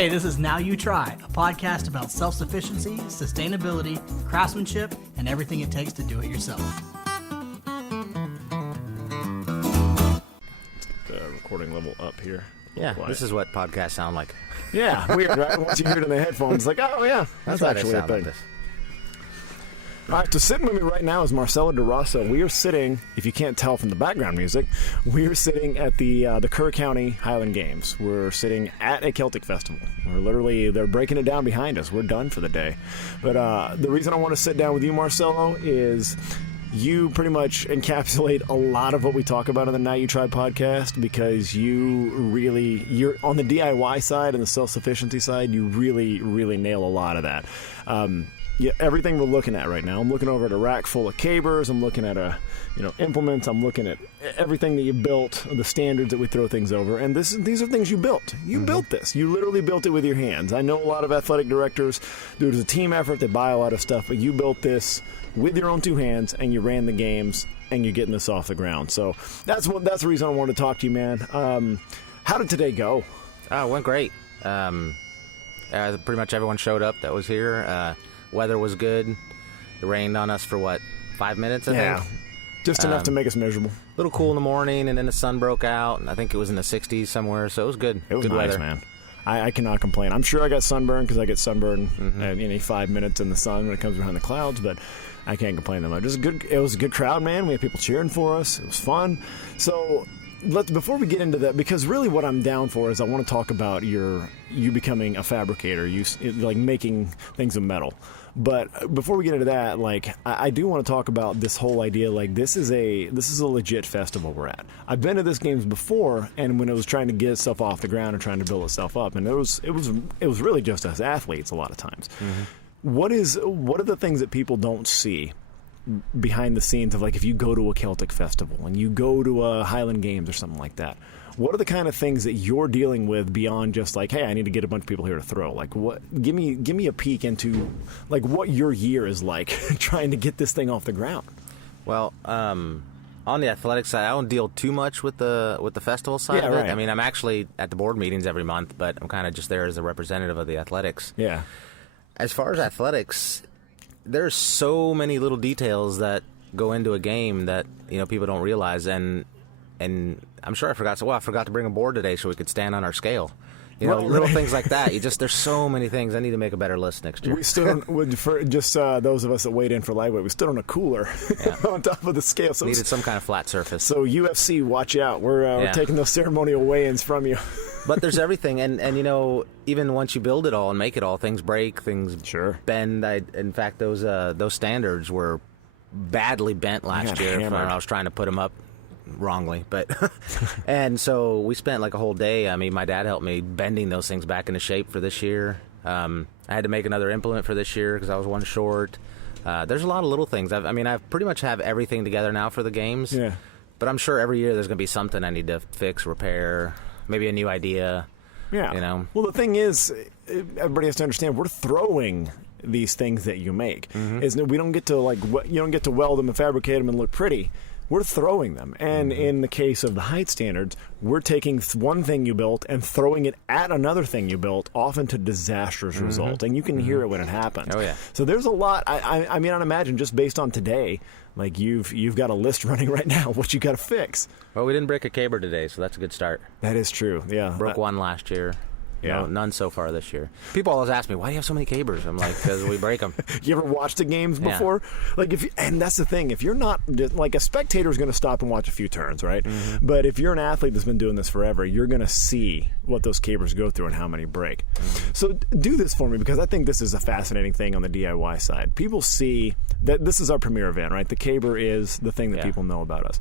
Hey, this is Now You Try, a podcast about self-sufficiency, sustainability, craftsmanship, and everything it takes to do it yourself. The recording level up here. Yeah, Quiet. This is what podcasts sound like. Yeah, weird, right? Once you hear it in the headphones, it's like, oh yeah, that's actually a thing. Like All right, to sit with me right now is Marcelo Derousseau. We are sitting, if you can't tell from the background music, we are sitting at the Kerr County Highland Games. We're sitting at a Celtic festival. They're breaking it down behind us. We're done for the day. But the reason I want to sit down with you, Marcelo, is you pretty much encapsulate a lot of what we talk about on the Now You Try podcast, because you're on the DIY side and the self-sufficiency side, you really, really nail a lot of that. Yeah, everything we're looking at right now. I'm looking over at a rack full of cabers. I'm looking at implements. I'm looking at everything that you built, the standards that we throw things over. And these are things you built. You built this. You literally built it with your hands. I know a lot of athletic directors do it as a team effort. They buy a lot of stuff, but you built this with your own two hands, and you ran the games, and you're getting this off the ground. So that's the reason I wanted to talk to you, man. How did today go? Oh, it went great. Pretty much everyone showed up that was here. Weather was good. It rained on us for, 5 minutes, I think? Just enough to make us miserable. A little cool in the morning, and then the sun broke out, and I think it was in the 60s somewhere, so it was good. It was good nice, weather. man. I cannot complain. I'm sure I got sunburned because I get sunburned at 5 minutes in the sun when it comes behind the clouds, but I can't complain that much. It was a good crowd, man. We had people cheering for us. It was fun. So before we get into that, because really what I'm down for is I want to talk about you becoming a fabricator, like making things of metal. But before we get into that, I do want to talk about this whole idea. This is a legit festival we're at. I've been to this games before, and when it was trying to get itself off the ground and trying to build itself up, and it was really just us athletes a lot of times. What are the things that people don't see behind the scenes of, if you go to a Celtic festival and you go to a Highland Games or something like that? What are the kind of things that you're dealing with beyond just hey, I need to get a bunch of people here to throw? Give me a peek into what your year is like trying to get this thing off the ground. Well, on the athletic side, I don't deal too much with the festival side of it. Right. I mean, I'm actually at the board meetings every month, but I'm kind of just there as a representative of the athletics. Yeah. As far as athletics, there's so many little details that go into a game that people don't realize, and I'm sure I forgot to bring a board today so we could stand on our scale. Little things like that. There's so many things. I need to make a better list next year. We stood on, for just those of us that weighed in for lightweight, we stood on a cooler on top of the scale. So needed some kind of flat surface. So UFC, watch out. We're taking those ceremonial weigh-ins from you. But there's everything, and even once you build it all and make it all, things break, things bend. In fact, those standards were badly bent last year when I was trying to put them up wrongly, but and so we spent a whole day. I mean, my dad helped me bending those things back into shape for this year. I had to make another implement for this year because I was one short. There's a lot of little things. I pretty much have everything together now for the games. Yeah. But I'm sure every year there's going to be something I need to fix, repair, maybe a new idea. Yeah. Well, the thing is, everybody has to understand we're throwing these things that you make. Isn't it? We don't get to you don't get to weld them and fabricate them and look pretty. We're throwing them. And in the case of the height standards, we're taking one thing you built and throwing it at another thing you built, often to disastrous result. And you can hear it when it happens. Oh, yeah. So there's a lot. I mean, I'd imagine just based on today, you've got a list running right now, what you got to fix. Well, we didn't break a caber today, so that's a good start. That is true, yeah. Broke one last year. Yeah. No, none so far this year. People always ask me, why do you have so many cabers? I'm like, because we break them. You ever watched the games before? And that's the thing. If you're not, a spectator is going to stop and watch a few turns, right? But if you're an athlete that's been doing this forever, you're going to see what those cabers go through and how many break. So do this for me, because I think this is a fascinating thing on the DIY side. People see that this is our premier event, right? The caber is the thing that people know about us.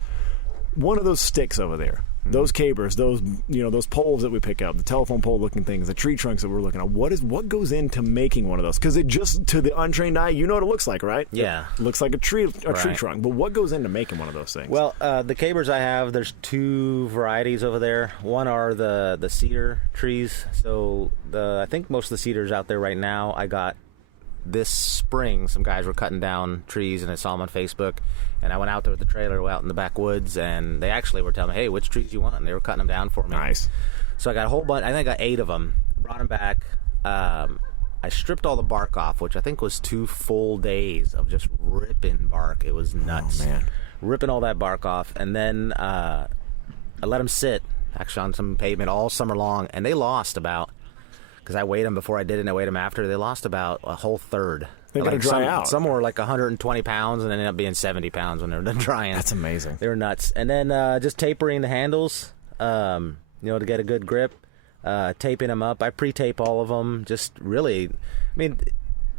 One of those sticks over there, those cabers, those poles that we pick up, the telephone pole looking things, the tree trunks that we're looking at, what goes into making one of those? Because it just, to the untrained eye, you know what it looks like, right? Yeah. It looks like a tree trunk. But what goes into making one of those things? Well, the cabers I have, there's two varieties over there. One are the cedar trees. So I think most of the cedars out there right now, I got this spring, some guys were cutting down trees, and I saw them on Facebook, and I went out there with the trailer out in the backwoods, and they actually were telling me, hey, which trees you want? And they were cutting them down for me. Nice. So I got a whole bunch. I think I got 8 of them. brought them back. I stripped all the bark off, which I think was 2 full days of just ripping bark. It was nuts. Oh, man. Ripping all that bark off. And then I let them sit, actually, on some pavement all summer long. And they lost about, because I weighed them before I did it and I weighed them after, they lost about a whole third. They got to dry out. Some were like 120 pounds and ended up being 70 pounds when they were done drying. That's amazing. They were nuts. And then just tapering the handles, to get a good grip. Taping them up. I pre-tape all of them. Just really,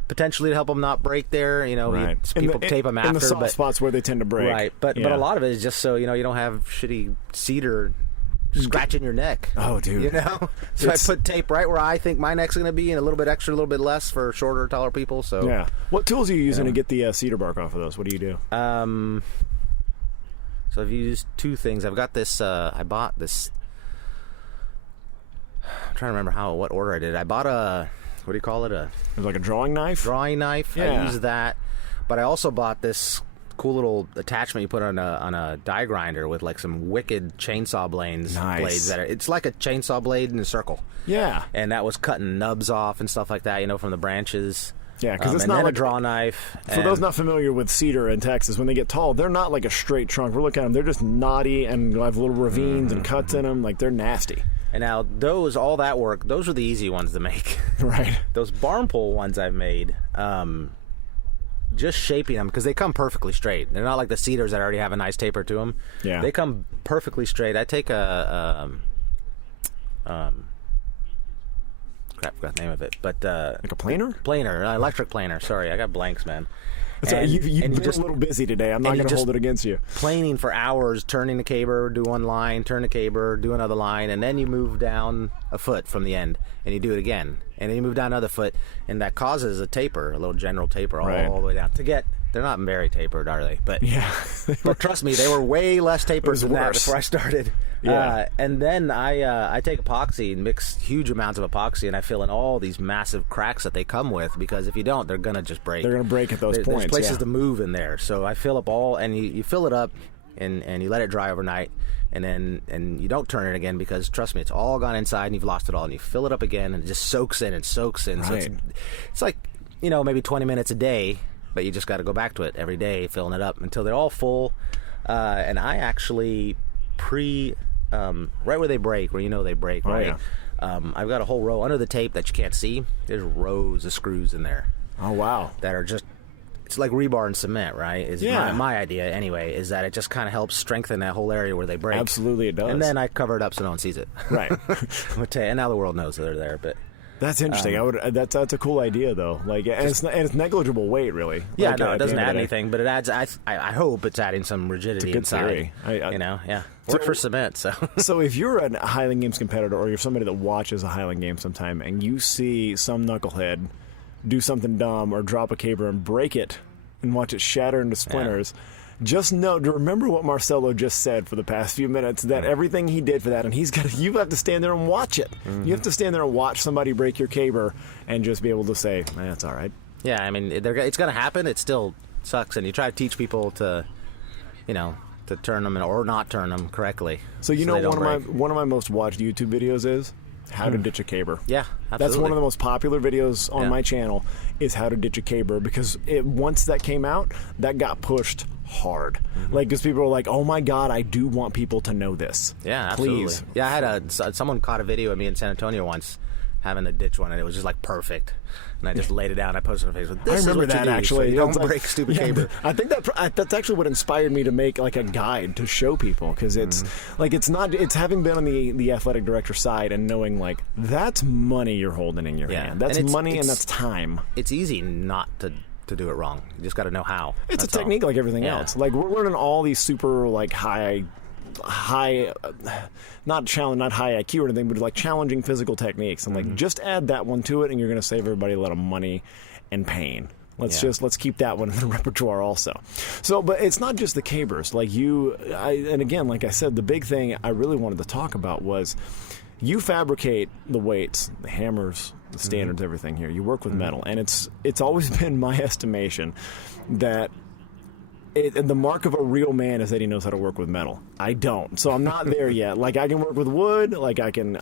potentially to help them not break there. Right. People tape them after. In the soft spots where they tend to break. Right. But a lot of it is just so, you don't have shitty cedar scratching your neck. Oh, dude. So I put tape right where I think my neck's going to be and a little bit extra, a little bit less for shorter, taller people. So yeah. What tools are you using to get the cedar bark off of those? What do you do? So I've used 2 things. I've got this, I bought this, I'm trying to remember what order I did. I bought what do you call it? It was like a drawing knife? Drawing knife. Yeah. I used that. But I also bought this cool little attachment you put on a die grinder with like some wicked chainsaw blades. Nice. It's like a chainsaw blade in a circle. Yeah. And that was cutting nubs off and stuff like that, from the branches. Yeah, because it's and not then like a draw knife. For those not familiar with cedar in Texas, when they get tall, they're not like a straight trunk. We're looking at them; they're just knotty and have little ravines and cuts in them. Like they're nasty. And now all that work, those are the easy ones to make. Right. Those barn pole ones I've made, just shaping them because they come perfectly straight. They're not like the cedars that already have a nice taper to them. Yeah. They come perfectly straight. I take crap, forgot the name of it, but Like a planer? Planer, electric planer. Sorry, I got blanks, man. You've been a little busy today. I'm not going to hold it against you. Planing for hours, turning the caber, do one line, turn the caber, do another line, and then you move down a foot from the end, and you do it again, and then you move down another foot, and that causes a taper, a little general taper all the way down. They're not very tapered, are they? But yeah. But trust me, they were way less tapered than that before I started. Yeah. And then I take epoxy and mix huge amounts of epoxy, and I fill in all these massive cracks that they come with, because if you don't, they're going to just break. They're going to break at those points. There's places to move in there. So I fill up all, and you fill it up, and you let it dry overnight, and you don't turn it again, because trust me, it's all gone inside, and you've lost it all, and you fill it up again, and it just soaks in and soaks in. Right. So it's like, maybe 20 minutes a day, but you just got to go back to it every day, filling it up until they're all full. And I actually right where they break, where they break, right? Yeah. I've got a whole row under the tape that you can't see. There's rows of screws in there. Oh, wow. That are just, it's like rebar and cement, right? My idea, anyway, is that it just kind of helps strengthen that whole area where they break. Absolutely, it does. And then I cover it up so no one sees it. Right. And now the world knows that they're there, but... That's interesting. That's a cool idea, though. Like, and it's negligible weight, really. Yeah, like, no, it doesn't add anything, but it adds. I hope it's adding some rigidity inside. Theory. Work for cement. So, so if you're a Highland Games competitor, or you're somebody that watches a Highland Game sometime, and you see some knucklehead do something dumb or drop a caber and break it, and watch it shatter into splinters. Yeah. Just remember what Marcelo just said for the past few minutes, that everything he did for that, and you have to stand there and watch it. Mm-hmm. You have to stand there and watch somebody break your caber and just be able to say, that's all right. Yeah, it's going to happen. It still sucks, and you try to teach people to, to turn them or not turn them correctly. So one of my most watched YouTube videos is how to ditch a caber. Yeah, absolutely. That's one of the most popular videos on my channel, is how to ditch a caber, because once that came out, that got pushed hard. Mm-hmm. Like, because people are like, oh my God, I do want people to know this. Yeah, absolutely. Please. Yeah, I had someone caught a video of me in San Antonio once having to ditch one, and it was just like perfect. And I just laid it down. And I posted on Facebook. I remember that actually. So you don't break stupid caber. I think that's actually what inspired me to make like a guide to show people, because it's like it's having been on the athletic director side and knowing like that's money you're holding in your hand. That's money and that's time. It's easy not to do it wrong. You just got to know how. It's a technique like everything else. Like we're learning all these super like high not high IQ or anything, but like challenging physical techniques, and like just add that one to it, and you're going to save everybody a lot of money and pain. Let's keep that one in the repertoire also. So, but it's not just the cabers. Like and again, like I said, the big thing I really wanted to talk about was you fabricate the weights, the hammers, the standards, everything here. You work with metal, and it's always been my estimation that the mark of a real man is that he knows how to work with metal. I don't, so I'm not there yet. Like I can work with wood, like I can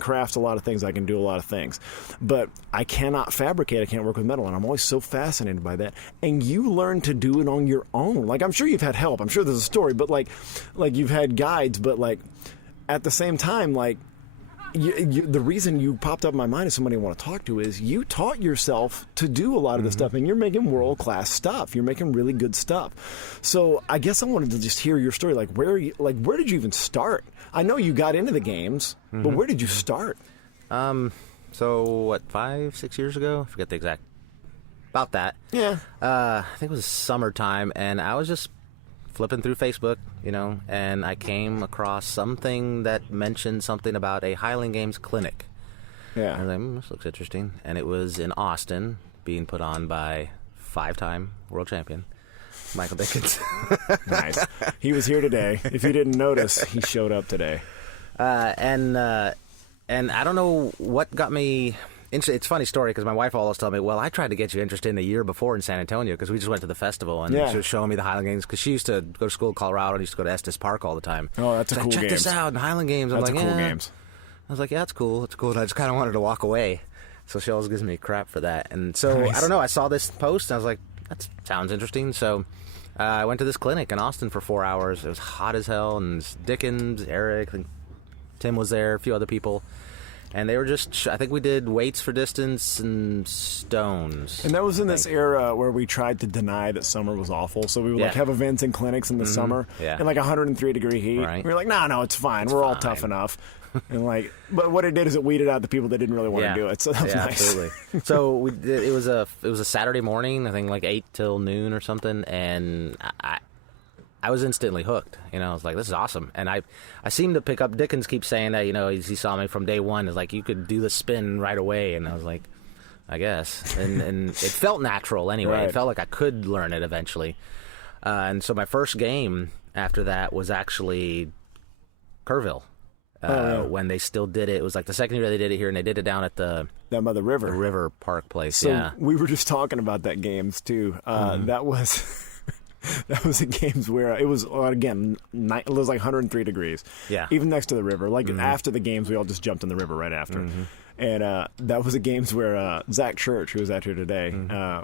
craft a lot of things. I can do a lot of things, but I cannot fabricate. I can't work with metal, and I'm always so fascinated by that. And you learn to do it on your own. Like I'm sure you've had help. I'm sure there's a story, but like you've had guides, but like at the same time, like. The reason you popped up in my mind as somebody I want to talk to is you taught yourself to do a lot of this stuff, and you're making world-class stuff. You're making really good stuff. So I guess I wanted to just hear your story. Like where did you even start? I know you got into the games, but where did you start? So what, 5-6 years ago? I forget the exact. About that. Yeah. I think it was summertime, and I was just flipping through Facebook, and I came across something that mentioned something about a Highland Games clinic. Yeah. I was like, this looks interesting. And it was in Austin, being put on by 5-time world champion Michael Dickens. Nice. He was here today. If you didn't notice, he showed up today. And I don't know what got me. It's a funny story because my wife always told me, well, I tried to get you interested in the year before in San Antonio because we just went to the festival and she was showing me the Highland Games because she used to go to school in Colorado and used to go to Estes Park all the time. Oh, that's a cool game. Check this out, Highland Games. That's I'm like, cool games. I was like, yeah, it's cool. It's cool. And I just kind of wanted to walk away. So she always gives me crap for that. And so, nice. I don't know, I saw this post and I was like, that sounds interesting. So I went to this clinic in Austin for 4 hours. It was hot as hell, and Dickens, Eric, and Tim was there, a few other people. And they were just, I think we did weights for distance and stones. And that was in this era where we tried to deny that summer was awful. So we would like have events and clinics in the summer in like 103-degree heat. Right. We were like, no, it's fine. We're all tough enough. And like, but what it did is it weeded out the people that didn't really want to do it. So that was nice. Absolutely. So we did, it was a Saturday morning, I think like 8 till noon or something, and I was instantly hooked. I was like, this is awesome. And I seem to pick up, Dickens keeps saying that, he saw me from day one. It's like, you could do the spin right away. And I was like, I guess. And it felt natural anyway. Right. It felt like I could learn it eventually. And so my first game after that was actually Kerrville. When they still did it. It was like the second year they did it here, and they did it down at the river park place. So we were just talking about that games too. That was... That was at games where it was, again, it was like 103 degrees. Yeah. Even next to the river. Like after the games, we all just jumped in the river right after. And that was at games where Zach Church, who was out here today,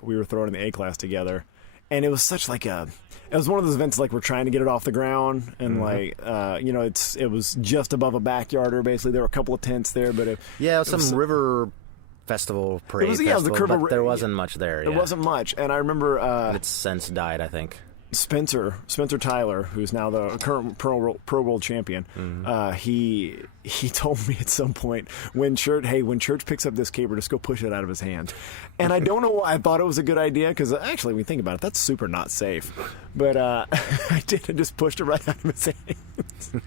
we were throwing in the A class together. And it was such like it was one of those events like we're trying to get it off the ground. And like, it was just above a backyarder, basically. There were a couple of tents there, but it was some river festival, parade festival, but there wasn't much there. There wasn't much, and I remember... it's since died, I think. Spencer Tyler, who's now the current pro world champion, he told me at some point when Church picks up this caber, just go push it out of his hand. And I don't know why I thought it was a good idea, because actually, when you think about it, that's super not safe. But I did. I just pushed it right out of his hand.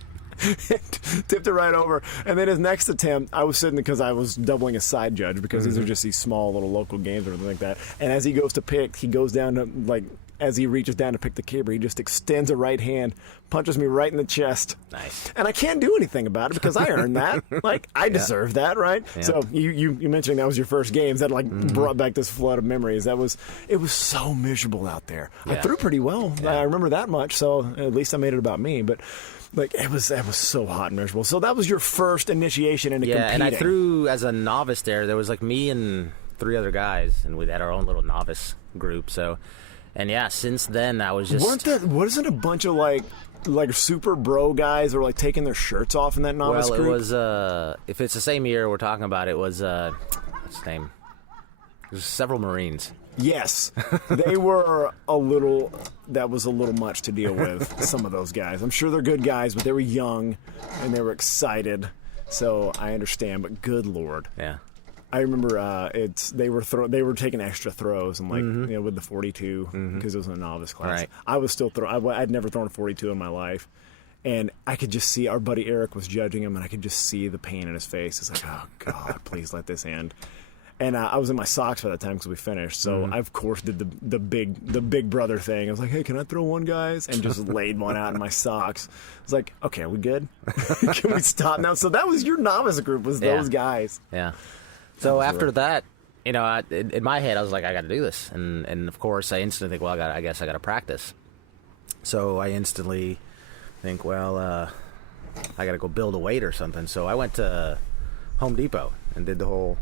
Tipped it right over, and then his next attempt, I was sitting because I was doubling as side judge because these are just these small little local games or anything like that. And as he goes to pick, he goes down to like as he reaches down to pick the caber, he just extends a right hand, punches me right in the chest. Nice. And I can't do anything about it because I earned that. Like I deserve that, right? Yeah. So you mentioning that was your first games that like brought back this flood of memories. It was so miserable out there. Yeah. I threw pretty well. I remember that much. So at least I made it about me, but. Like that was so hot and miserable. So that was your first initiation into competing. And I threw as a novice there. There was like me and 3 other guys, and we had our own little novice group. So, and since then I was just. Wasn't a bunch of like super bro guys that were like taking their shirts off in that novice group? Well, it was if it's the same year we're talking about, it was what's his name? There's several Marines. Yes, they were that was a little much to deal with, some of those guys. I'm sure they're good guys, but they were young and they were excited, so I understand, but good Lord. Yeah. I remember they were taking extra throws and like with the 42 because it was in a novice class. Right. I was still I'd never thrown a 42 in my life. And I could just see our buddy Eric was judging him, and I could just see the pain in his face. It's like, oh God, please let this end. And I was in my socks by that time because we finished. So I, of course, did the big brother thing. I was like, hey, can I throw one, guys? And just laid one out in my socks. I was like, okay, are we good? Can we stop now? So that was your novice group, was those guys. Yeah. So after that, in my head, I was like, I got to do this. And of course, I instantly think, well, I guess I got to practice. So I instantly think, well, I got to go build a weight or something. So I went to Home Depot and did the whole,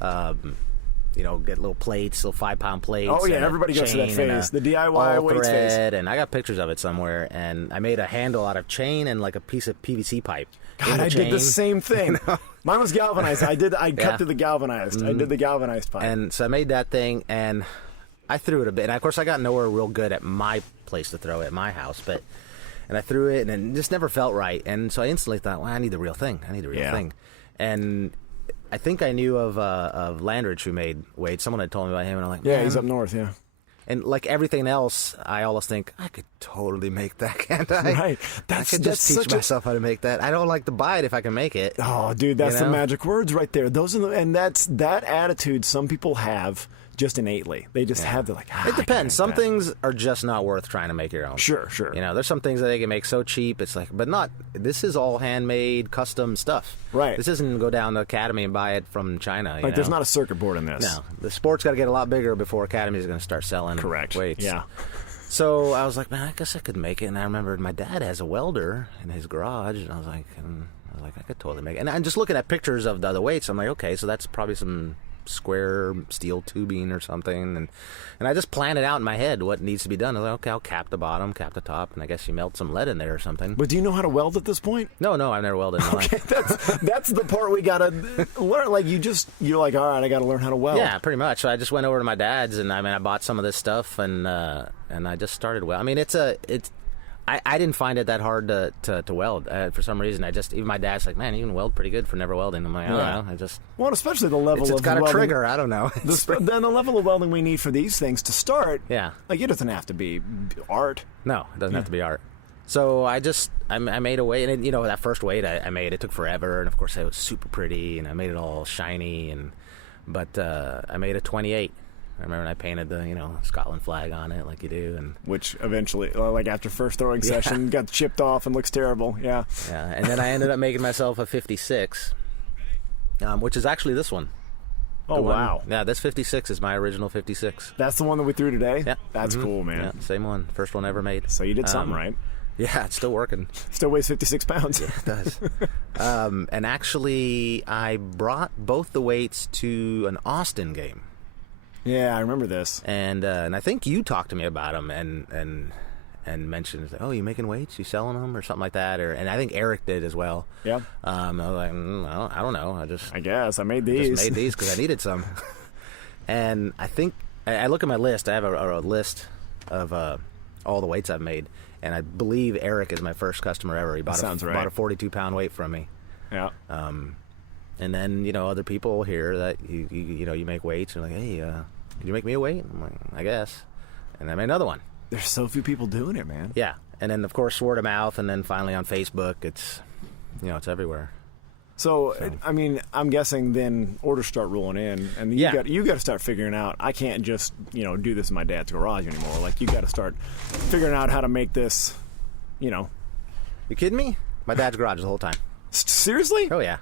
get little plates, little 5-pound plates. Oh, yeah, everybody goes through that phase, the DIY weights phase. And I got pictures of it somewhere, and I made a handle out of chain and like a piece of PVC pipe. God, I did the same thing. Mine was galvanized. I cut through the galvanized. I did the galvanized pipe. And so I made that thing, and I threw it a bit. And, of course, I got nowhere real good at my place to throw it at my house, and I threw it, and it just never felt right. And so I instantly thought, well, I need the real thing. Thing. And I think I knew of Landridge who made Wade. Someone had told me about him, and I'm like, yeah, he's up north, yeah. And like everything else, I always think, I could totally make that, can't I? Right. I could just teach myself how to make that. I don't like to buy it if I can make it. Oh, dude, that's the magic words right there. Those are and that's that attitude some people have just innately. They just have the it depends. Some things are just not worth trying to make your own. Sure. There's some things that they can make so cheap. It's like, but not. This is all handmade, custom stuff. Right. This isn't go down to Academy and buy it from China. There's not a circuit board in this. No, the sport's got to get a lot bigger before Academy is going to start selling. Correct. Weights. Yeah. So I was like, man, I guess I could make it. And I remembered my dad has a welder in his garage, and I was like, I could totally make it. And I'm just looking at pictures of the other weights. I'm like, okay, so that's probably some square steel tubing or something, and I just plan it out in my head what needs to be done. I was like, okay, I'll cap the bottom, cap the top, and I guess you melt some lead in there or something. But do you know how to weld at this point? No, I've never welded in my life. That's the part we gotta learn. Like you're like, all right, I gotta learn how to weld. Yeah, pretty much. So I just went over to my dad's, and I bought some of this stuff, and I just started weld. I mean, I didn't find it that hard to weld for some reason. Even my dad's like, man, you can weld pretty good for never welding. I'm like, I don't know. Well, especially the level of it's got welding, a trigger. I don't know. Then the level of welding we need for these things to start. Yeah. Like it doesn't have to be art. No, it doesn't have to be art. So I made a weight, and that first weight I made, it took forever, and of course it was super pretty, and I made it all shiny, but I made a 28. I remember I painted the Scotland flag on it like you do, and which eventually, like after first throwing session, got chipped off and looks terrible. Yeah. Yeah, and then I ended up making myself a 56, which is actually this one. Oh wow! Yeah, this 56 is my original 56. That's the one that we threw today. Yeah, that's cool, man. Yeah, same one, first one ever made. So you did something right. Yeah, it's still working. Still weighs 56 pounds. Yeah, it does. And actually, I brought both the weights to an Austin game. Yeah, I remember this. And I think you talked to me about them and mentioned, oh, you making weights? You selling them or something like that? And I think Eric did as well. Yeah. I was like, I don't know. I guess I made these. Just made these because I needed some. And I think I look at my list. I have a list of all the weights I've made, and I believe Eric is my first customer ever. He bought a 42-pound weight from me. Yeah. And then, other people here that, you make weights, and like, hey, did you make me a weight? I'm like, I guess. And I made another one. There's so few people doing it, man. Yeah. And then, of course, word of mouth, and then finally on Facebook, it's everywhere. So, I mean, I'm guessing then orders start rolling in, and you got to start figuring out, I can't just, do this in my dad's garage anymore. Like, you got to start figuring out how to make this, You kidding me? My dad's garage the whole time. Seriously? Oh, yeah.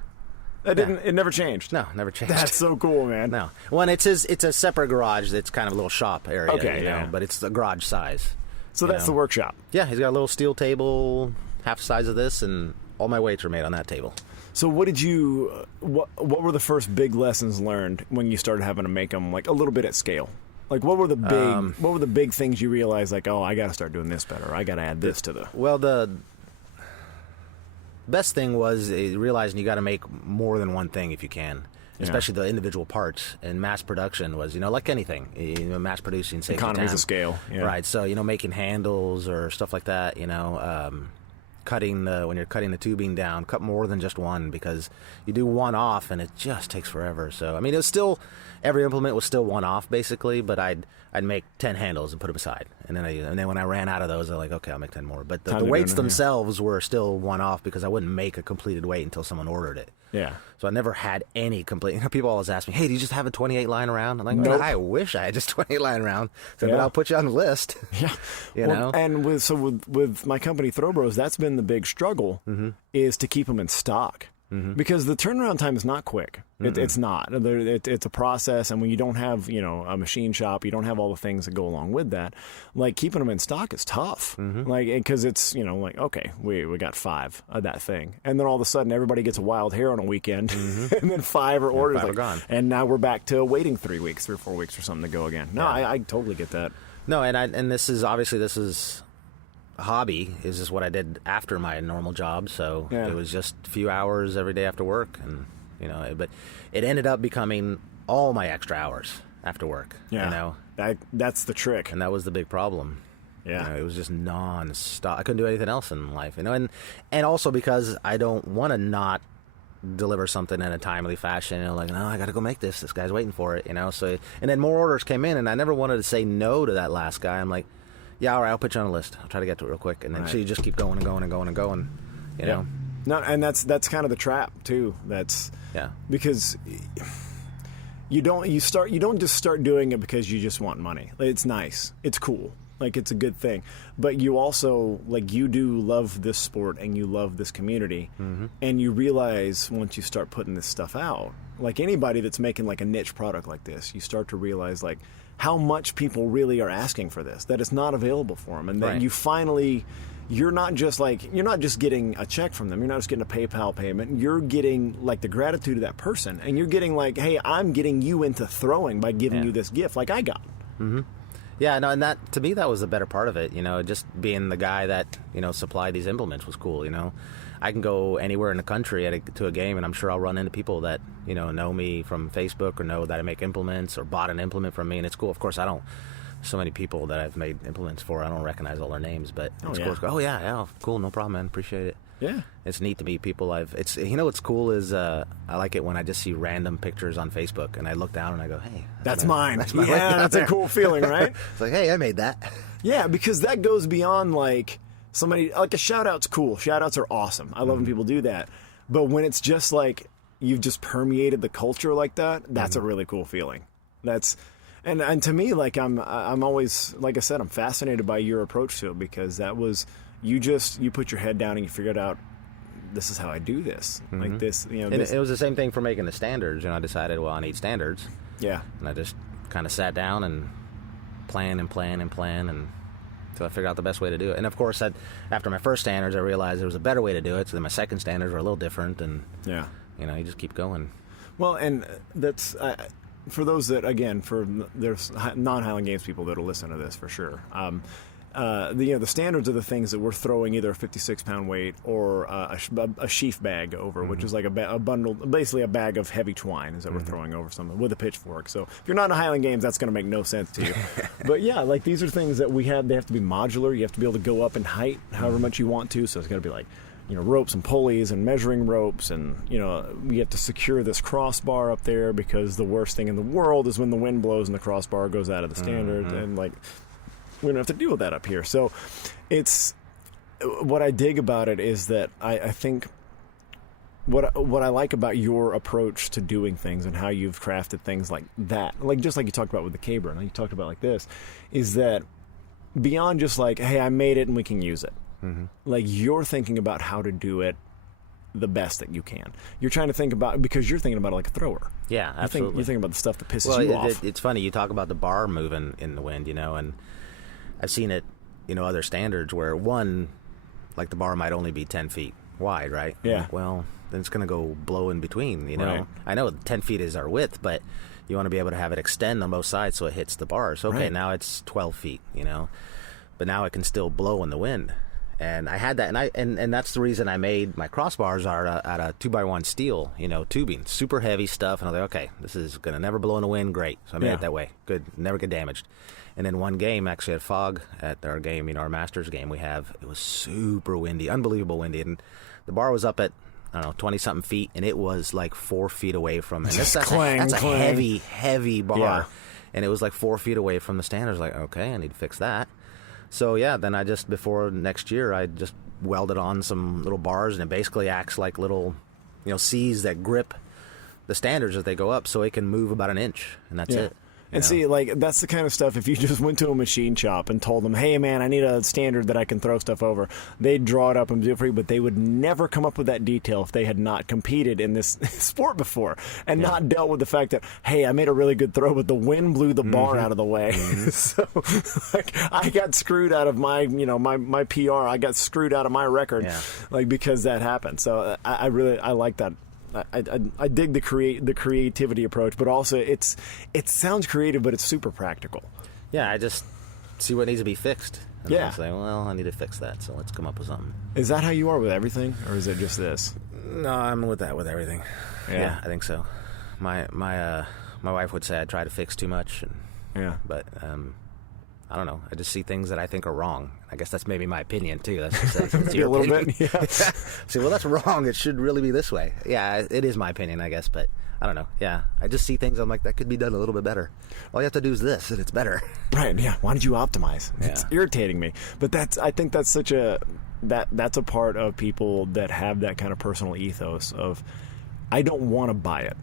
It never changed. No, never changed. That's so cool, man. No. Well, it's a separate garage that's kind of a little shop area, okay, but it's the garage size. So that's the workshop. Yeah, he's got a little steel table, half the size of this, and all my weights are made on that table. So what did you what were the first big lessons learned when you started having to make them like a little bit at scale? Like what were the big things you realized like, oh, I got to start doing this better. I got to add this to the. Well, the best thing was realizing you got to make more than one thing if you can, especially the individual parts. And mass production was, like anything, mass producing saves economies time. of scale, right? So making handles or stuff like that, cutting when you're cutting the tubing down, cut more than just one because you do one off and it just takes forever. So I mean, it was still every implement was still one off basically, but I'd make 10 handles and put them aside, and then when I ran out of those, I was like, okay, I'll make 10 more. But the weights themselves were still one off because I wouldn't make a completed weight until someone ordered it. Yeah. So I never had any complete. People always ask me, "Hey, do you just have a 28 lying around?" I'm like, nope. I wish I had just 28 lying around. So but I'll put you on the list. Yeah. And with my company Throwbros, that's been the big struggle is to keep them in stock. because the turnaround time is not quick. It's not. It's a process, and when you don't have a machine shop, you don't have all the things that go along with that. Like keeping them in stock is tough. Like because it's like okay, we got 5 of that thing, and then all of a sudden everybody gets a wild hair on a weekend, and then 5 are ordered, 5 are gone, and now we're back to waiting 3 weeks, 3 or 4 weeks for something to go again. No, I totally get that. No, and this is obviously a hobby. Is just what I did after my normal job, so it was just a few hours every day after work, and but it ended up becoming all my extra hours after work. That's the trick, and that was the big problem. It was just non-stop. I couldn't do anything else in life, and also because I don't want to not deliver something in a timely fashion. No, I got to go make this. This guy's waiting for it. So and then more orders came in, and I never wanted to say no to that last guy. I'm like, yeah, all right, I'll put you on a list. I'll try to get to it real quick, and then so you just keep going and going and going and going. You know. No, and that's kind of the trap too. That's because you don't just start doing it because you just want money. It's nice. It's cool. Like it's a good thing, but you also you do love this sport and you love this community, and you realize once you start putting this stuff out, like anybody that's making like a niche product like this, you start to realize like how much people really are asking for this, that it's not available for them, and then you finally. You're not just getting a check from them. You're not just getting a PayPal payment. You're getting like the gratitude of that person, and you're getting like, hey, I'm getting you into throwing by giving you this gift, like I got. Yeah, no, and that to me that was the better part of it. Just being the guy that supplied these implements was cool. I can go anywhere in the country to a game, and I'm sure I'll run into people that know me from Facebook or know that I make implements or bought an implement from me, and it's cool. Of course, I don't. So many people that I've made implements for, I don't recognize all their names, but it's cool. Oh yeah, cool, no problem, man. Appreciate it. Yeah, it's neat to meet people. It's what's cool is I like it when I just see random pictures on Facebook and I look down and I go, hey, that's mine. That's mine. Yeah, that's a cool feeling, right? It's like, hey, I made that. Yeah, because that goes beyond like somebody like a shout out's cool. Shout outs are awesome. I love when people do that. But when it's just like you've just permeated the culture like that, that's a really cool feeling. And to me, like I'm always, like I said, I'm fascinated by your approach to it, because that was you put your head down and you figured out this is how I do this, like this, And it was the same thing for making the standards. I decided, well, I need standards. Yeah. And I just kind of sat down and plan and so I figured out the best way to do it. And of course, after my first standards, I realized there was a better way to do it. So then my second standards were a little different, and you just keep going. Well, and that's. For those that, again, there's non-Highland Games people that'll listen to this for sure. The standards are the things that we're throwing either a 56-pound weight or a sheaf bag over, which is like a bundle, basically a bag of heavy twine is that we're throwing over something with a pitchfork. So if you're not in Highland Games, that's going to make no sense to you. But yeah, like these are things that they have to be modular. You have to be able to go up in height however much you want to. So it's got to be like ropes and pulleys and measuring ropes, and we have to secure this crossbar up there, because the worst thing in the world is when the wind blows and the crossbar goes out of the standard, and like we don't have to deal with that up here. So it's what I dig about it is that I think what I like about your approach to doing things and how you've crafted things like that, like just like you talked about with the caber and you talked about like this, is that beyond just like, hey, I made it and we can use it. Like you're thinking about how to do it the best that you can. You're trying to think about, because you're thinking about it like a thrower. Yeah, absolutely. You're thinking about the stuff that pisses you off. It's funny, you talk about the bar moving in the wind, and I've seen it, other standards where like the bar might only be 10 feet wide, right? Yeah. Like, well, then it's going to go blow in between, Right. I know 10 feet is our width, but you want to be able to have it extend on both sides so it hits the bars. Okay, right. Now it's 12 feet, but now it can still blow in the wind. And I had that, and that's the reason I made my crossbars are out of 2x1 steel, tubing, super heavy stuff. And I was like, okay, this is gonna never blow in the wind, great. So I made it that way, good, never get damaged. And then one game, actually had fog at our game, our Masters game it was super windy, unbelievable windy, and the bar was up at 20-something feet, and it was like 4 feet away from it. That's a heavy bar, and it was like 4 feet away from the stand. I was like, okay, I need to fix that. So yeah, then before next year, I just welded on some little bars, and it basically acts like little, C's that grip the standards as they go up, so it can move about an inch, and that's it. And see, like, that's the kind of stuff, if you just went to a machine shop and told them, hey, man, I need a standard that I can throw stuff over, they'd draw it up and do it for you, but they would never come up with that detail if they had not competed in this sport before and not dealt with the fact that, hey, I made a really good throw, but the wind blew the bar out of the way. So, like, I got screwed out of my, my PR. I got screwed out of my record, like, because that happened. So I like that. I dig the creativity approach, but also it sounds creative, but it's super practical. Yeah, I just see what needs to be fixed. And I say, well, I need to fix that, so let's come up with something. Is that how you are with everything, or is it just this? No, I'm with that with everything. Yeah, I think so. My wife would say I try to fix too much, but I don't know. I just see things that I think are wrong. I guess that's maybe my opinion, too. That's a little bit, yeah. See, well, that's wrong. It should really be this way. Yeah, it is my opinion, I guess, but I don't know. Yeah, I just see things, I'm like, that could be done a little bit better. All you have to do is this, and it's better. Right, yeah. Why did you optimize? Yeah. It's irritating me. But I think that's such that's a part of people that have that kind of personal ethos of, I don't want to buy it.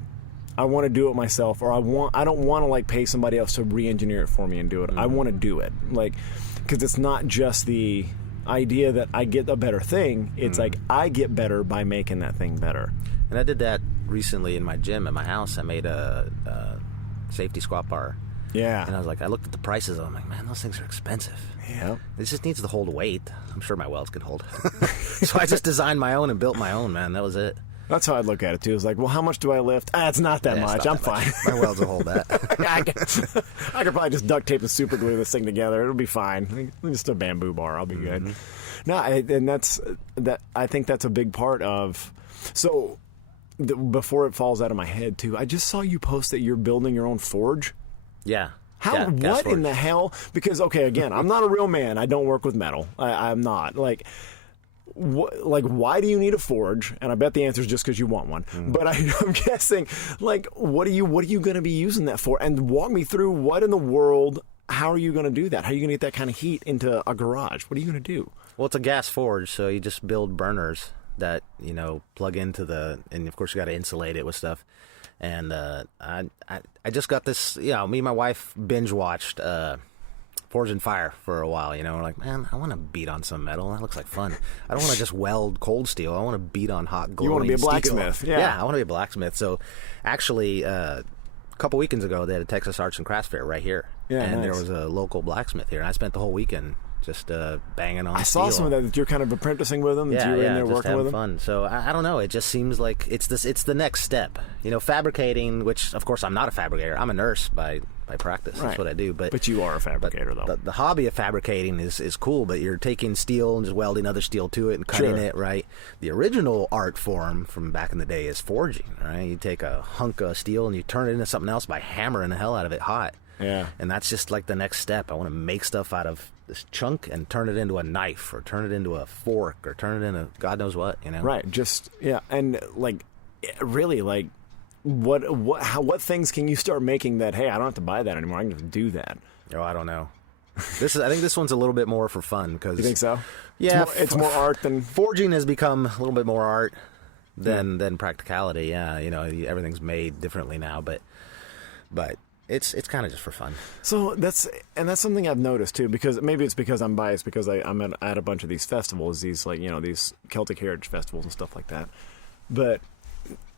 I want to do it myself, or I don't want to like pay somebody else to re-engineer it for me and do it. I want to do it, like, because it's not just the idea that I get a better thing. It's like I get better by making that thing better. And I did that recently in my gym at my house. I made a safety squat bar. Yeah. And I was like, I looked at the prices. I'm like, man, those things are expensive. Yeah. This just needs to hold weight. I'm sure my welds can hold. So I just designed my own and built my own. Man, that was it. That's how I'd look at it, too. It's like, well, how much do I lift? It's not that much. I'm fine. My welds will hold that. I could probably just duct tape and super glue this thing together. It'll be fine. Just a bamboo bar. I'll be good. No, and I think that's a big part of... So, before it falls out of my head, too, I just saw you post that you're building your own forge. Yeah. What in the hell? Because, okay, again, I'm not a real man. I don't work with metal. I'm not. Why do you need a forge? And I bet the answer is just because you want one. But I'm guessing, like, what are you going to be using that for? And walk me through what in the world. How are you going to do that? How are you going to get that kind of heat into a garage? What are you going to do? Well, it's a gas forge, so you just build burners that plug into and of course you got to insulate it with stuff. And I just got this. Me and my wife binge watched Forge and Fire for a while, We're like, man, I want to beat on some metal. That looks like fun. I don't want to just weld cold steel. I want to beat on hot glowing steel. You want to be a blacksmith. Steel. Yeah, I want to be a blacksmith. So, actually, a couple weekends ago, they had a Texas Arts and Crafts Fair right here. Yeah, and nice. there was a local blacksmith here. And I spent the whole weekend just banging on steel. I saw some of that you're kind of apprenticing with them. That you were in there working with them. Fun. So I don't know. It just seems like it's the next step. Fabricating, which of course I'm not a fabricator. I'm a nurse by practice. That's what I do. But you are a fabricator, though. The hobby of fabricating is cool. But you're taking steel and just welding other steel to it and cutting it. Right. The original art form from back in the day is forging. Right. You take a hunk of steel and you turn it into something else by hammering the hell out of it hot. Yeah. And that's just like the next step. I want to make stuff out of this chunk and turn it into a knife or turn it into a fork or turn it into God knows what, Right. Just, and really, what things can you start making that, hey, I don't have to buy that anymore. I can just do that. Oh, I don't know. I think this one's a little bit more for fun. Because you think so? Yeah. It's more art than... Forging has become a little bit more art than practicality. Yeah. Everything's made differently now, but it's kind of just for fun. So that's something I've noticed too, because maybe it's because I'm biased because I'm at a bunch of these festivals, these these Celtic Heritage festivals and stuff like that. But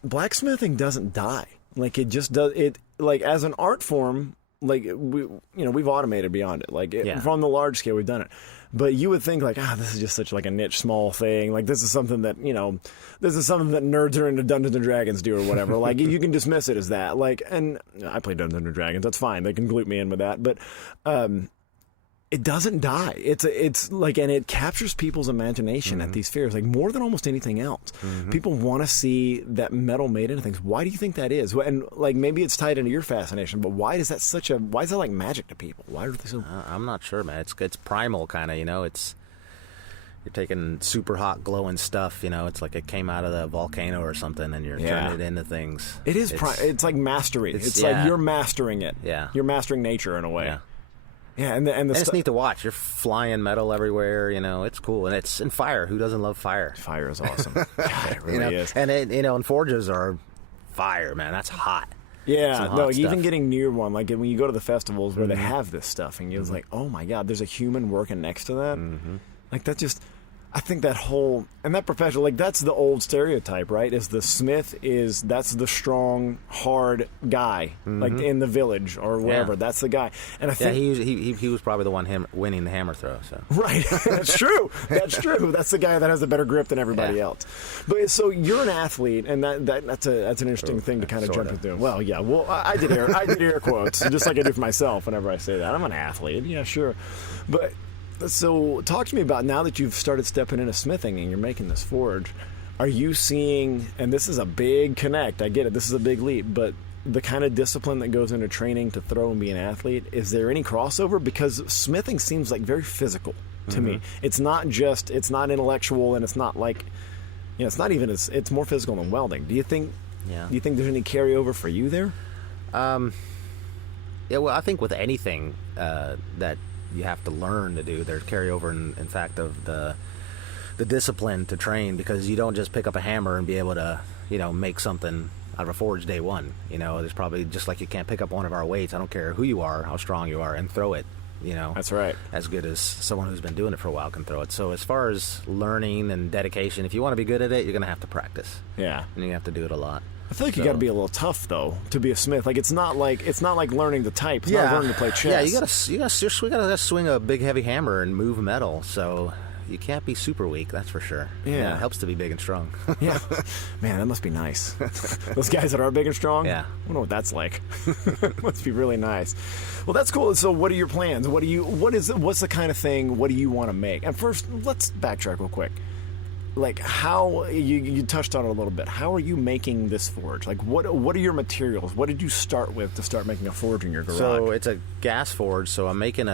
blacksmithing doesn't die. Like, it just does it. Like, as an art form, like, we've automated beyond it. From the large scale, we've done it. But you would think, like, this is just such like a niche, small thing. Like, this is something that nerds are into Dungeons and Dragons do or whatever. Like, you can dismiss it as that. Like, and I play Dungeons and Dragons. That's fine. They can glute me in with that. But it doesn't die. It's like, and it captures people's imagination at these fairs, like, more than almost anything else. People want to see that metal made into things. Why do you think that is? And like, maybe it's tied into your fascination, but why is that like magic to people? Why are they so? I'm not sure, man. It's primal, kind of. You're taking super hot glowing stuff. It's like it came out of the volcano or something, and you're turning it into things. It is. It's like mastery. It's like you're mastering it. Yeah, you're mastering nature in a way. Yeah. Yeah, and it's neat to watch. You're flying metal everywhere. It's cool, and it's in fire. Who doesn't love fire? Fire is awesome. God, it really is. And and forges are fire, man. That's hot. Yeah, no, even stuff. getting near one, like when you go to the festivals where they have this stuff, and you're like, oh my God, there's a human working next to that. Like that just, I think that whole, and that professional, like that's the old stereotype, right? Is the smith that's the strong, hard guy, like in the village or wherever. Yeah. That's the guy. And I think he was probably the one winning the hammer throw. So right, that's true. That's true. That's the guy that has a better grip than everybody else. But so you're an athlete, and that's an interesting thing to kind of jump into. Well, yeah. Well, I did air quotes, just like I do for myself whenever I say that. I'm an athlete. Yeah, sure, but. So talk to me about now that you've started stepping into smithing and you're making this forge, are you seeing, and this is a big connect, I get it, this is a big leap, but the kind of discipline that goes into training to throw and be an athlete, is there any crossover? Because smithing seems like very physical to me. It's not intellectual, and it's not like, it's not even it's more physical than welding. Do you think there's any carryover for you there? Yeah, well, I think with anything that you have to learn to do, there's carryover in fact of the discipline to train, because you don't just pick up a hammer and be able to make something out of a forge day one. There's probably, just like you can't pick up one of our weights, I don't care who you are, how strong you are, and throw it that's right, as good as someone who's been doing it for a while can throw it. So as far as learning and dedication, if you want to be good at it, you're going to have to practice, and you have to do it a lot. I feel like you got to be a little tough though to be a smith. Like it's not like learning to type. It's not learning to play chess. Yeah, you gotta swing a big heavy hammer and move metal. So you can't be super weak. That's for sure. Yeah, it helps to be big and strong. Yeah, man, that must be nice. Those guys that are big and strong. Yeah, I wonder what that's like. Must be really nice. Well, that's cool. So, what are your plans? What's the kind of thing? What do you want to make? And first, let's backtrack real quick. Like how you touched on it a little bit. How are you making this forge? Like what are your materials? What did you start with to start making a forge in your garage? So it's a gas forge. So I'm making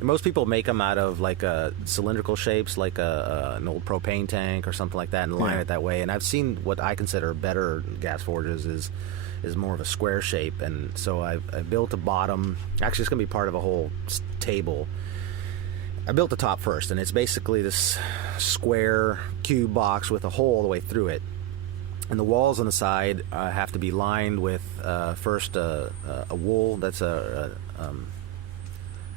most people make them out of like cylindrical shapes, like an old propane tank or something like that, and line it that way. And I've seen what I consider better gas forges is more of a square shape. And so I built a bottom. Actually, it's going to be part of a whole table. I built the top first, and it's basically this square cube box with a hole all the way through it. And the walls on the side have to be lined with first a wool that's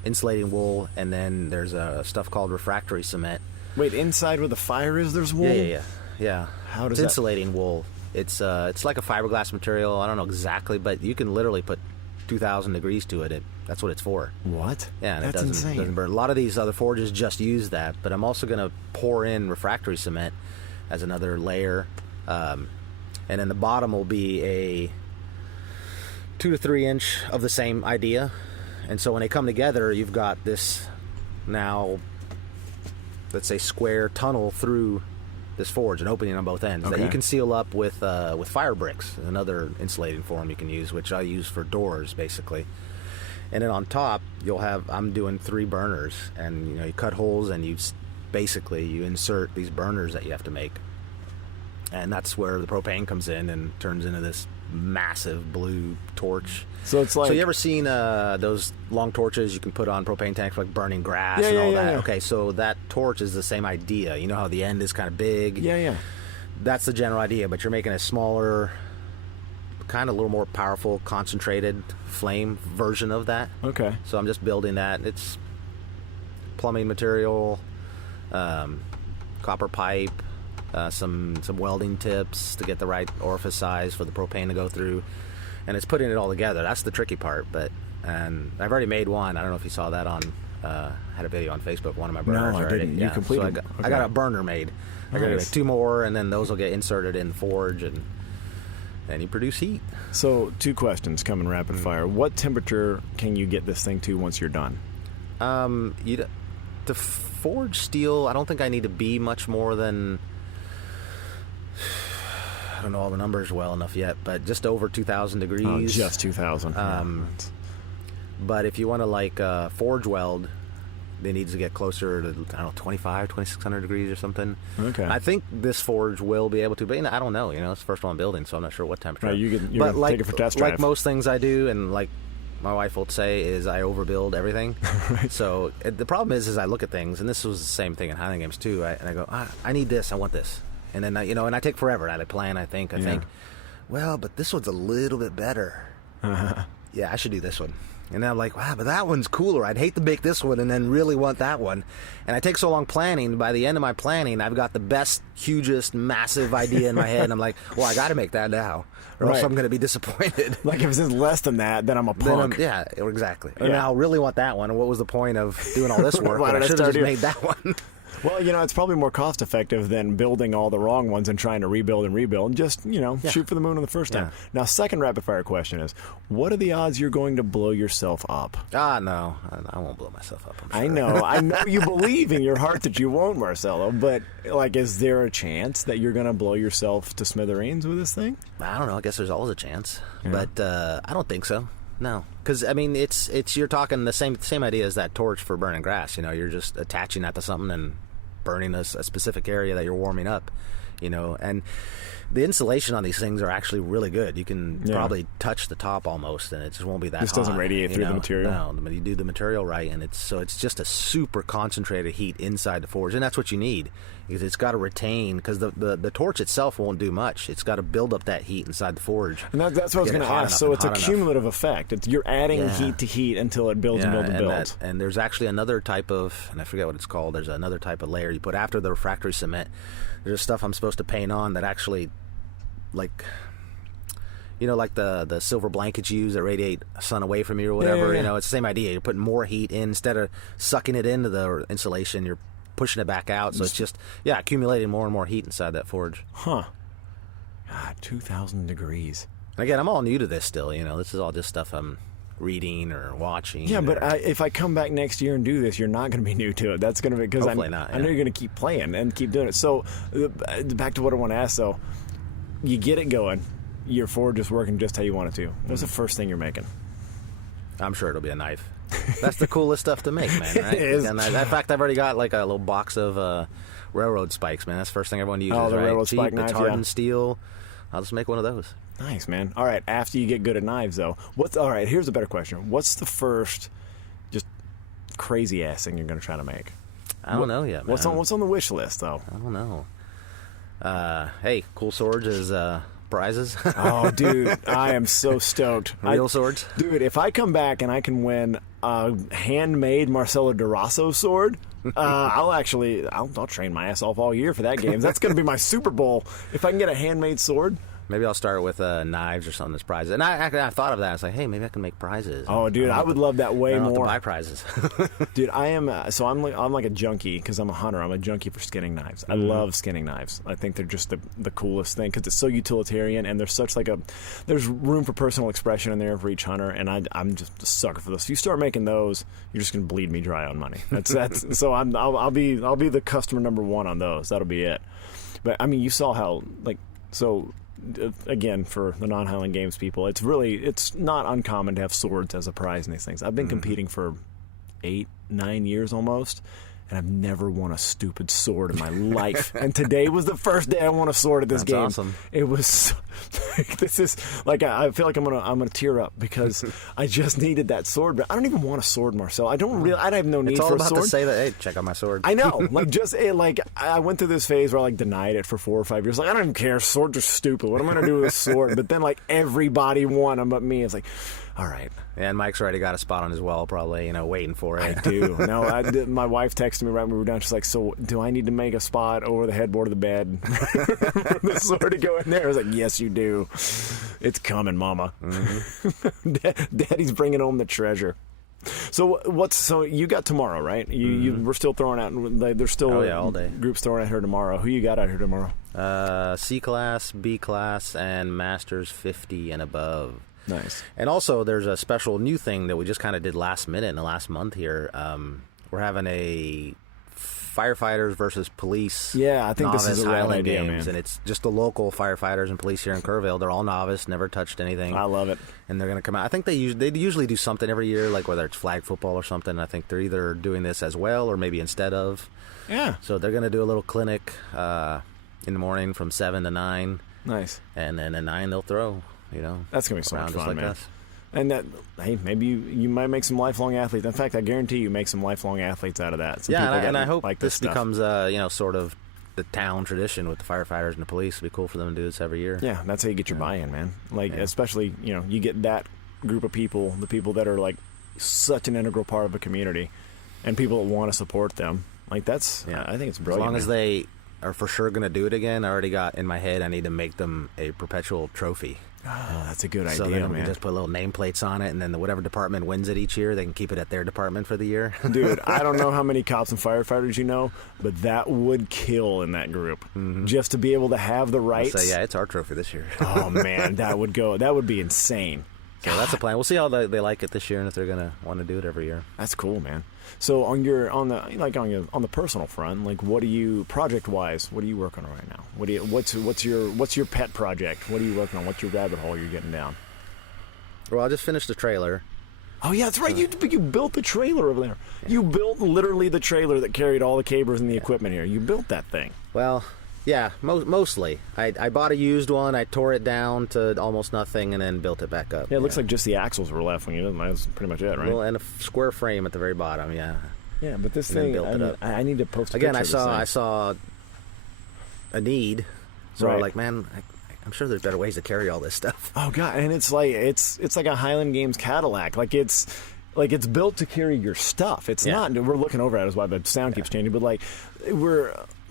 insulating wool, and then there's stuff called refractory cement. Wait, inside where the fire is, there's wool? Yeah. How does it's insulating wool. It's like a fiberglass material. I don't know exactly, but you can literally put 2,000 degrees to it. That's what it's for. What? Yeah, and that's insane. It doesn't burn. A lot of these other forges just use that, but I'm also going to pour in refractory cement as another layer, and then the bottom will be a 2 to 3 inch of the same idea. And so when they come together, you've got this now, let's say, square tunnel through this forge, an opening on both ends that you can seal up with fire bricks, another insulating form you can use, which I use for doors basically. And then on top, I'm doing 3 burners, and you cut holes, and you insert these burners that you have to make, and that's where the propane comes in and turns into this massive blue torch. So it's like, so you ever seen those long torches you can put on propane tanks for like burning grass and all that? Yeah. Okay, so that torch is the same idea. You know how the end is kind of big? Yeah. That's the general idea, but you're making a smaller, kind of a little more powerful, concentrated flame version of that. Okay. So I'm just building that. It's plumbing material, copper pipe, some welding tips to get the right orifice size for the propane to go through, and it's putting it all together. That's the tricky part. And I've already made one. I don't know if you saw that on. Had a video on Facebook. One of my burners. No, I already. didn't. Yeah. You completed. So I got a burner made. I got to make 2 more, and then those will get inserted in the forge, and you produce heat. So 2 questions coming rapid fire. What temperature can you get this thing to once you're done? To forge steel, I don't think I need to be much more than, I don't know all the numbers well enough yet, but just over 2,000 degrees. Oh, just 2,000. But if you want to forge weld, it needs to get closer to, 2,600 degrees or something. Okay. I think this forge will be able to, but I don't know. It's the first one I'm building, so I'm not sure what temperature. Right, you're gonna take it for test drive. Like most things I do, and like my wife will say, is I overbuild everything. Right. So the problem is I look at things, and this was the same thing in Highland Games too. And I go, I need this, I want this, and then and I take forever. I plan, I think. well, but this one's a little bit better. Yeah, I should do this one. And then I'm like, wow, but that one's cooler. I'd hate to make this one and then really want that one. And I take so long planning. By the end of my planning, I've got the best, hugest, massive idea in my head. And I'm like, well, I got to make that now, or else I'm going to be disappointed. Like, if it's less than that, then I'm a punk. Yeah, exactly. And now I really want that one. And what was the point of doing all this work? I should have just made that one. Well, it's probably more cost-effective than building all the wrong ones and trying to rebuild and rebuild. Just, shoot for the moon on the first time. Now, second rapid-fire question is, what are the odds you're going to blow yourself up? No. I won't blow myself up, I'm sure. I know you believe in your heart that you won't, Marcelo, but, is there a chance that you're going to blow yourself to smithereens with this thing? I don't know. I guess there's always a chance. Yeah. But I don't think so. No, because it's you're talking the same idea as that torch for burning grass. You're just attaching that to something and burning a specific area that you're warming up. And the insulation on these things are actually really good. You can probably touch the top almost, and it just won't be that hot. This doesn't radiate through the material. No, but you do the material right, and it's just a super concentrated heat inside the forge, and that's what you need. Because it's got to retain, because the torch itself won't do much. It's got to build up that heat inside the forge. And that's what I was going to ask. So it's a cumulative effect. You're adding heat to heat until it builds and builds and builds. And there's actually another type of, and I forget what it's called, there's another type of layer you put after the refractory cement. There's stuff I'm supposed to paint on that actually, like the silver blankets you use that radiate sun away from you or whatever. Yeah. It's the same idea. You're putting more heat in. Instead of sucking it into the insulation, you're pushing it back out, so it's just accumulating more and more heat inside that forge. God, 2,000 degrees. And again, I'm all new to this still. This is all just stuff I'm reading or watching. Yeah, but if I come back next year and do this, you're not going to be new to it. That's going to be because I know you're going to keep playing and keep doing it. So back to what I want to ask. So you get it going, your forge is working just how you want it to. What's the first thing you're making? I'm sure it'll be a knife. That's the coolest stuff to make, man, right? It is. And in fact, I've already got like a little box of railroad spikes, man. That's the first thing everyone uses, the right? railroad Cheap, spike knives, it's hardened steel. I'll just make one of those. Nice, man. All right, after you get good at knives, though, all right, here's a better question. What's the first just crazy-ass thing you're going to try to make? I don't know yet, man. What's on the wish list, though? I don't know. Hey, cool swords is prizes. Oh, dude, I am so stoked. Real swords? Dude, if I come back and I can win a handmade Marcelo Derousseau sword, I'll train my ass off all year for that game. That's going to be my Super Bowl if I can get a handmade sword. Maybe I'll start with knives or something as prizes. And I thought of that. I was like, hey, maybe I can make prizes. Oh, dude, I would love that way more. I don't have to buy prizes. Dude, I am. I'm like a junkie because I'm a hunter. I'm a junkie for skinning knives. I love skinning knives. I think they're just the coolest thing because it's so utilitarian and there's such there's room for personal expression in there for each hunter. And I'm just a sucker for those. If you start making those, you're just gonna bleed me dry on money. That's so I'll be the customer number one on those. That'll be it. But I mean, you saw how again, for the non-Highland Games people, it's not uncommon to have swords as a prize in these things. I've been competing for 8-9 years almost, and I've never won a stupid sword in my life. And today was the first day I won a sword at this game. Awesome. It was. This is like I feel like I'm gonna tear up because I just needed that sword, but I don't even want a sword, Marcel. I have no need for a sword. It's all about to say that. Hey, check out my sword. I know, I went through this phase where I denied it for 4 or 5 years. Like I don't even care. Swords are stupid. What am I gonna do with a sword? But then everybody won them, but me. It's like, all right. Yeah, and Mike's already got a spot on his wall, probably, waiting for it. I do. No, my wife texted me right when we were done. She's like, so do I need to make a spot over the headboard of the bed for the sword to go in there? I was like, yes, you do. It's coming, Mama. Mm-hmm. Daddy's bringing home the treasure. So you got tomorrow, right? We're still throwing out. There's still all day. Groups throwing out here tomorrow. Who you got out here tomorrow? C class, B class, and Masters 50 and above. Nice. And also, there's a special new thing that we just kind of did last minute in the last month here. We're having a firefighters versus police. Yeah, I think this is a Highland idea, Games, man. and it's just the local firefighters and police here in Kerrville. They're all novice, never touched anything. I love it. And they're going to come out. I think they usually do something every year, like whether it's flag football or something. I think they're either doing this as well or maybe instead of. Yeah. So they're going to do a little clinic in the morning from 7 to 9. Nice. And then at 9 they'll throw. That's gonna be so much fun, man. Us. And maybe you might make some lifelong athletes. In fact, I guarantee you make some lifelong athletes out of that. And I hope this becomes sort of the town tradition with the firefighters and the police. It'd be cool for them to do this every year. Yeah, that's how you get your buy-in, man. Like, especially, you get that group of people, the people that are, like, such an integral part of a community, and people that want to support them. Like, that's, I think it's brilliant. As long as they are for sure going to do it again, I already got in my head I need to make them a perpetual trophy. Oh, that's a good idea, so then man. we can just put little nameplates on it, and then whatever department wins it each year, they can keep it at their department for the year. Dude, I don't know how many cops and firefighters you know, but that would kill in that group. Just to be able to have the rights. So yeah, it's our trophy this year. Oh man, that would be insane. So that's the plan. We'll see how they like it this year, and if they're gonna want to do it every year. That's cool, man. So on the personal front, like, what do you, project wise, what are you working on right now? What's your pet project? What are you working on? What's your rabbit hole you're getting down? Well, I just finished the trailer. Oh yeah, that's right. You built the trailer over there. Yeah. You built literally the trailer that carried all the cables and the equipment here. You built that thing. Well, yeah, mostly. I bought a used one. I tore it down to almost nothing and then built it back up. Yeah, it looks like just the axles were left when you did them. That's pretty much it, right? Well, and a square frame at the very bottom. Yeah. Yeah, but this thing, I need to post a again. picture of this thing. I saw a need, so right. I'm like, man, I'm sure there's better ways to carry all this stuff. Oh god, and it's like a Highland Games Cadillac. Like it's built to carry your stuff. It's not. We're looking over at it, is why the sound keeps changing. But like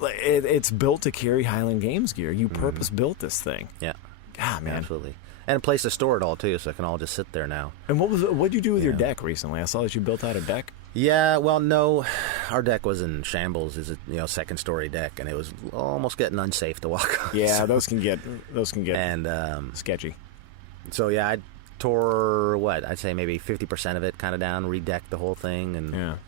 it's built to carry Highland Games gear. You purpose built this thing. Yeah. God, man. Absolutely. And a place to store it all too, so it can all just sit there now. And what'd you do with your deck recently? I saw that you built out a deck. Yeah, well, no, our deck was in shambles. It's a second story deck, and it was almost getting unsafe to walk on. Yeah, those can get and sketchy. So yeah, I tore I'd say maybe 50% of it kind of down, redecked the whole thing, and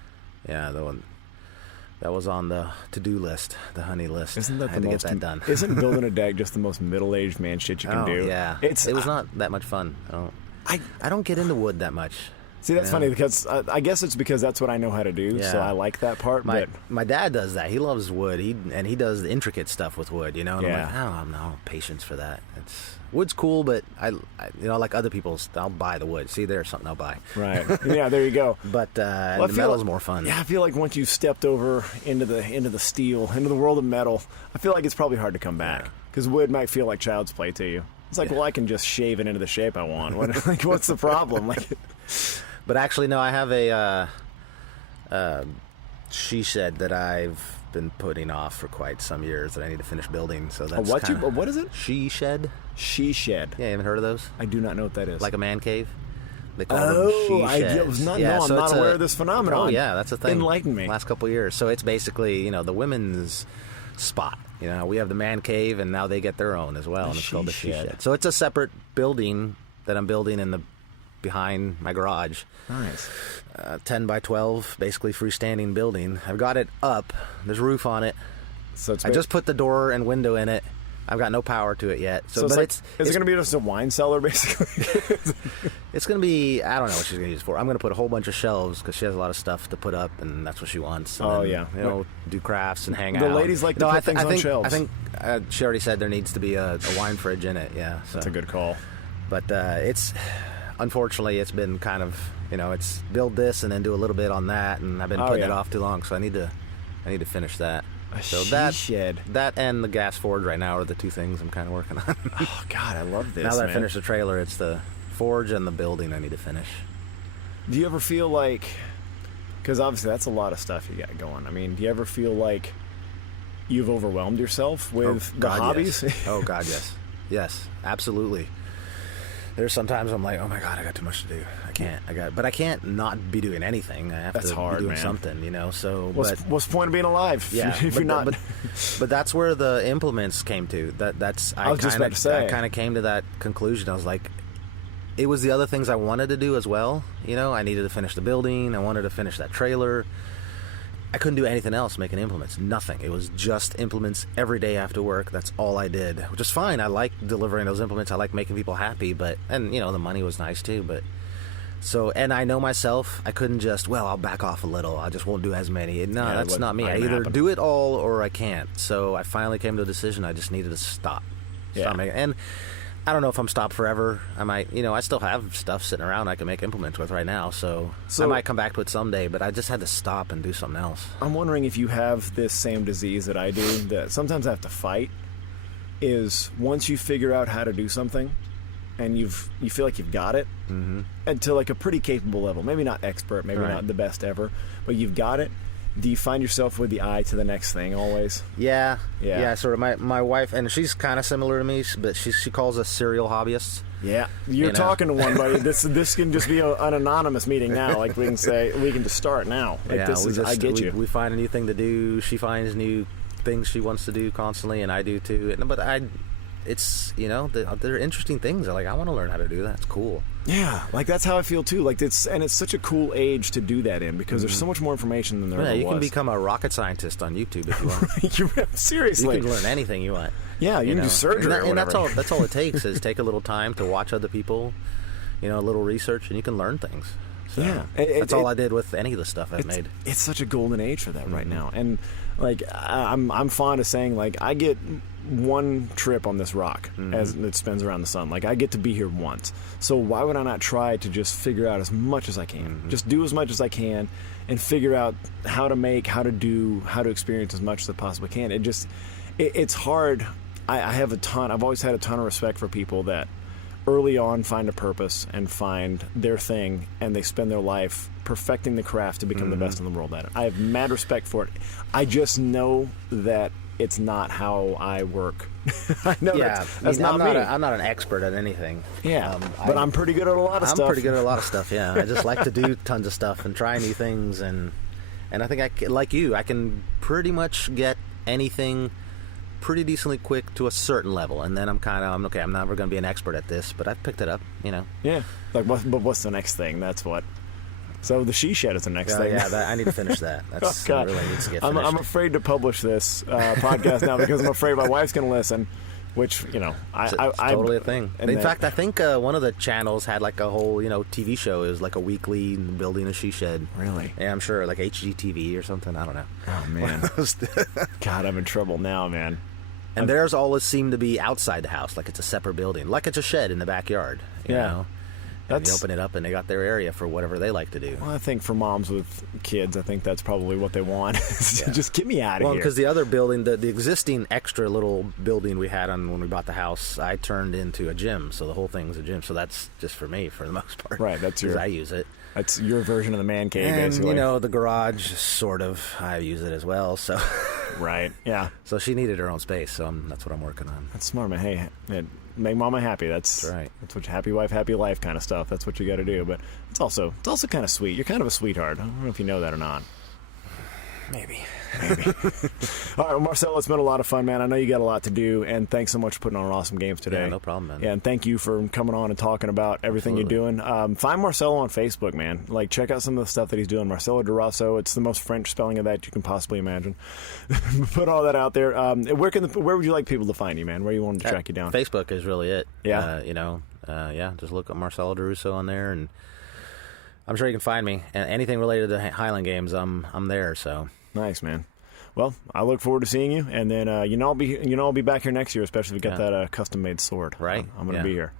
that was on the to-do list, the honey list. Isn't that I had to get that done? Isn't building a deck just the most middle-aged man shit you can do? Yeah, it was not that much fun. I don't get into wood that much. See, that's funny because I guess it's because that's what I know how to do, so I like that part. My dad does that. He loves wood. He does the intricate stuff with wood, and I'm like, I don't have patience for that. Wood's cool, but I like other people's, I'll buy the wood. See, there's something I'll buy. Right. Yeah, there you go. But the metal's more fun. Yeah, I feel like once you've stepped over into the steel, into the world of metal, I feel like it's probably hard to come back because wood might feel like child's play to you. It's like, well, I can just shave it into the shape I want. What's the problem? But actually, no, I have a she shed that I've been putting off for quite some years that I need to finish building. So that's what is it? She shed. She shed. Yeah, you haven't heard of those? I do not know what that is. Like a man cave. They call them she sheds. I'm not aware of this phenomenon. Oh yeah, that's a thing. Enlighten me. Last couple of years. So it's basically the women's spot. We have the man cave, and now they get their own as well, and it's called the she shed. So it's a separate building that I'm building behind my garage. Nice. 10 by 12, basically freestanding building. I've got it up. There's a roof on it. So I just put the door and window in it. I've got no power to it yet. So is it going to be just a wine cellar, basically? It's going to be, I don't know what she's going to use it for. I'm going to put a whole bunch of shelves because she has a lot of stuff to put up, and that's what she wants. And do crafts and hang out. The ladies like to put things on shelves. I think she already said there needs to be a wine fridge in it, yeah. So. That's a good call. But unfortunately, it's been kind of, it's build this and then do a little bit on that, and I've been putting it off too long, so I need to finish that. That and the gas forge right now are the two things I'm kind of working on. Oh God, I love this. Now that I finished the trailer, it's the forge and the building I need to finish. Do you ever feel like, because obviously that's a lot of stuff you got going. I mean, do you ever feel like you've overwhelmed yourself with the hobbies? Yes. Oh God, yes, absolutely. There's sometimes I'm like, oh my God, I got too much to do. But I can't not be doing anything. I have to be doing something, So what's the point of being alive? Yeah, if you're not. But that's where the implements came to. I kind of came to that conclusion. I was like, it was the other things I wanted to do as well. I needed to finish the building. I wanted to finish that trailer. I couldn't do anything else making implements. Nothing. It was just implements every day after work. That's all I did, which is fine. I like delivering those implements. I like making people happy, and the money was nice too. And I know myself, I couldn't just, I'll back off a little. I just won't do as many. No, that's not me. I either do it all or I can't. So I finally came to a decision. I just needed to stop. Yeah. And I don't know if I'm stopped forever. I might, I still have stuff sitting around I can make implements with right now, so I might come back to it someday, but I just had to stop and do something else. I'm wondering if you have this same disease that I do, that sometimes I have to fight, is once you figure out how to do something, and you feel like you've got it, and to like a pretty capable level, maybe not expert, maybe not the best ever, but you've got it. Do you find yourself with the eye to the next thing always? Yeah. Sort of. My wife, and she's kind of similar to me, but she calls us serial hobbyists. Yeah, you're talking to one, buddy. This can just be an anonymous meeting now. Like we can just start now. Like I get you. We find a new thing to do. She finds new things she wants to do constantly, and I do too. But it's they're interesting things. I want to learn how to do that. It's cool. Yeah, like that's how I feel too. Like it's such a cool age to do that in, because there's so much more information than there ever was. You can become a rocket scientist on YouTube if you want. Seriously, you can learn anything you want. Yeah, you can do surgery, and that's all it takes is take a little time to watch other people, a little research, and you can learn things. So that's all I did with any of the stuff I've made. It's such a golden age for that right now, and like I'm fond of saying, like, I get one trip on this rock as it spins around the sun. Like, I get to be here once, so why would I not try to just figure out as much as I can, just do as much as I can, and figure out how to make, how to do, how to experience as much as I possibly can. It's hard. I've always had a ton of respect for people that early on find a purpose and find their thing, and they spend their life perfecting the craft to become the best in the world at it. I have mad respect for it. I just know that it's not how I work. I know that's not me. I'm not an expert at anything. Yeah, but I'm pretty good at a lot of stuff. I'm pretty good at a lot of stuff, yeah. I just like to do tons of stuff and try new things, and I think I can pretty much get anything pretty decently quick to a certain level, and then I'm okay. I'm never going to be an expert at this, but I've picked it up, Yeah, but what's the next thing? That's what. So the she shed is the next thing. Yeah, I need to finish that. That's that really needs to get finished. I'm afraid to publish this podcast now because I'm afraid my wife's going to listen. Which it's totally a thing. In fact, I think one of the channels had like a whole TV show. It was like a weekly building a she shed. Really? Yeah, I'm sure, like HGTV or something. I don't know. Oh man, God, I'm in trouble now, man. And theirs always seem to be outside the house, like it's a separate building, like it's a shed in the backyard. You know? And you open it up, and they got their area for whatever they like to do. Well, I think for moms with kids, I think that's probably what they want. Just get me out of here. Well, because the other building, the existing extra little building we had when we bought the house, I turned into a gym. So the whole thing's a gym. So that's just for me, for the most part. Right, that's because I use it. That's your version of the man cave, and, basically. The garage, sort of, I use it as well. So, right, yeah. So she needed her own space, so that's what I'm working on. That's smart, man. Hey, make mama happy. That's right. That's what happy wife, happy life kind of stuff. That's what you got to do. But it's also kind of sweet. You're kind of a sweetheart. I don't know if you know that or not. Maybe. All right, well, Marcelo, it's been a lot of fun, man. I know you got a lot to do, and thanks so much for putting on awesome games today. Yeah, no problem, man. Yeah, and thank you for coming on and talking about everything you're doing. Find Marcelo on Facebook, man. Like, check out some of the stuff that he's doing. Marcelo Derousseau. It's the most French spelling of that you can possibly imagine. Put all that out there. Where would you like people to find you, man? Where you want to track you down? Facebook is really it. Yeah. Just look up Marcelo Derousseau on there, and I'm sure you can find me. And anything related to Highland Games, I'm there. So. Nice, man. Well, I look forward to seeing you, and then I'll be back here next year, especially if we get that custom-made sword. Right, I'm going to be here.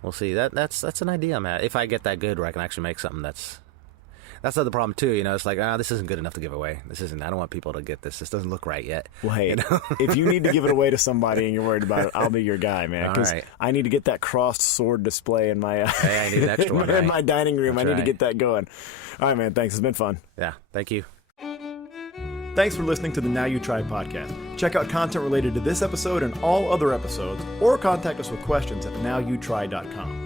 We'll see. That's an idea, man. If I get that good, where I can actually make something that's the other problem too. It's like this isn't good enough to give away. This isn't. I don't want people to get this. This doesn't look right yet. Well, hey, if you need to give it away to somebody and you're worried about it, I'll be your guy, man. Because I need to get that crossed sword display in my I need an extra one in my dining room. That's I need to get that going. All right, man. Thanks. It's been fun. Yeah. Thank you. Thanks for listening to the Now You Try podcast. Check out content related to this episode and all other episodes, or contact us with questions at nowyouTry.com.